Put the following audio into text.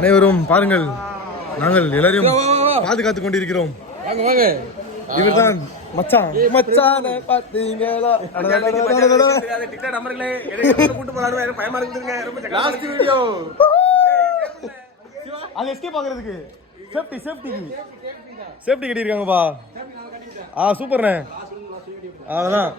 அனைவரும் பாருங்கள், நாங்கள் எல்லாரையும் பாதுகாத்துக் கொண்டிருக்கிறோம். இவர்தான் மச்சான். மச்சான பாத்தீங்களா? அங்க எஸ்கேப் ஆகுறதுக்கு சேஃப்டி கட்டியிருக்காங்கப்பா. சூப்பர்ண்ணே. அவ்வளோதான்.